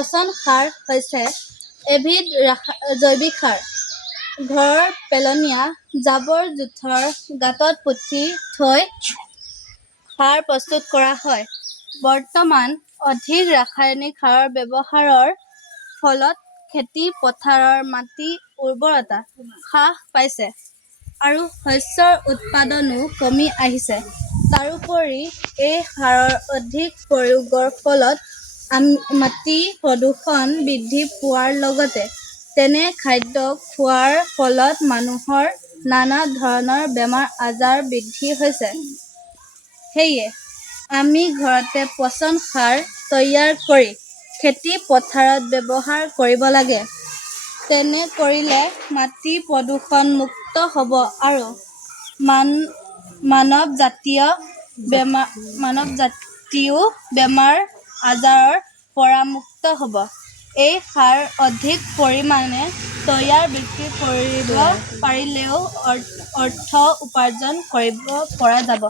পচন সাৰ হৈছে এবিধ জৈৱিক সাৰ। ঘৰৰ পেলনীয়া জাবৰ-জোথৰ গাঁতত পুতি থৈ সাৰ প্ৰস্তুত কৰা হয়। বৰ্তমান অধিক ৰাসায়নিক সাৰৰ ব্যৱহাৰৰ ফলত খেতি পথাৰৰ মাটিৰ উৰ্বৰতা হ্ৰাস পাইছে আৰু শস্যৰ উৎপাদনও কমি আহিছে। তাৰোপৰি এই সাৰৰ অধিক প্ৰয়োগৰ ফলত মাটি প্ৰদূষণ বৃদ্ধি পোৱাৰ লগতে তেনে খাদ্য খোৱাৰ ফলত মানুহৰ নানা ধৰণৰ বেমাৰ-আজাৰ বৃদ্ধি হৈছে। সেয়ে আমি ঘৰতে পচন সাৰ তৈয়াৰ কৰি খেতি পথাৰত ব্যৱহাৰ কৰিব লাগে। তেনে কৰিলে মাটি প্ৰদূষণ মুক্ত হ'ব আৰু মানৱ জাতিও বেমাৰ-আজাৰৰ পৰা মুক্ত হ'ব। এই সাৰ অধিক পৰিমাণে তৈয়াৰ বিক্ৰী কৰিব পাৰিলেও অৰ্থ উপাৰ্জন কৰিব পৰা যাব।